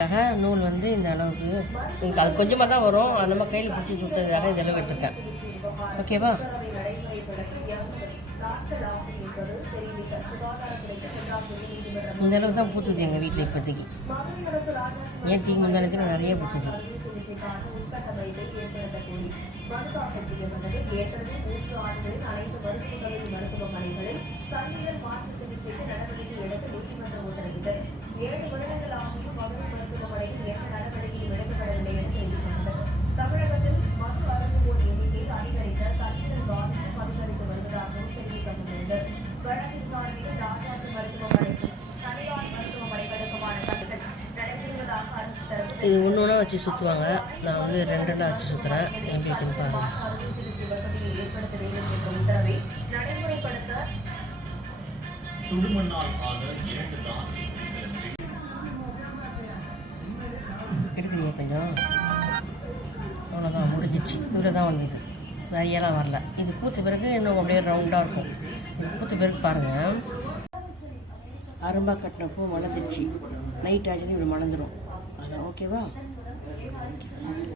நூல் வந்து இந்த அளவுக்கு உங்களுக்கு அது கொஞ்சமாக தான் வரும். நம்ம கையில் பிடிச்சி சுட்டதுக்காக இந்த அளவுக்கு எடுத்துருக்கேன். ஓகேவா? இந்த அளவுக்கு தான் பூத்துது எங்கள் வீட்டில் இப்போதைக்கு. நேற்றுக்கு முந்தானத்துக்கு நிறைய பூத்துது. தமிழகத்தில் மது அருந்துவோர் எண்ணிக்கை அதிகரிக்க தண்ணீர் வாரியம் அதிகரித்து வருவதாகவும் தெரிவிக்கப்பட்டுள்ளது. வழக்கு விசாரணையில் ராஜாஜி மருத்துவமனைக்கும் தனியார் மருத்துவமனைகளுக்குமான சட்டங்கள் நடைபெறுவதாக அரசு தரப்பு இது ஒன்று ஒன்றா வச்சு சுற்றுவாங்க. நான் வந்து ரெண்டா வச்சு சுற்றுறேன். எப்படி இருக்குன்னு பாருங்கள். வசதியை ஏற்படுத்த வேண்டும் என்ற உத்தரவை நடைமுறைப்படுத்த எடுக்கிறீங்க கொஞ்சம். அவ்வளோதான், முடிஞ்சிச்சு. இவ்வளோ தான் வந்தது, நிறையெல்லாம் வரல. இது பூத்த பிறகு இன்னும் அப்படியே ரவுண்டாக இருக்கும். இது பூத்த பிறகு பாருங்கள், அரும்பாக கட்டினப்போ மலர்ந்துச்சு. நைட் ஆச்சுன்னு இப்படி மலர்ந்துடும். அதான் ஓகேவா?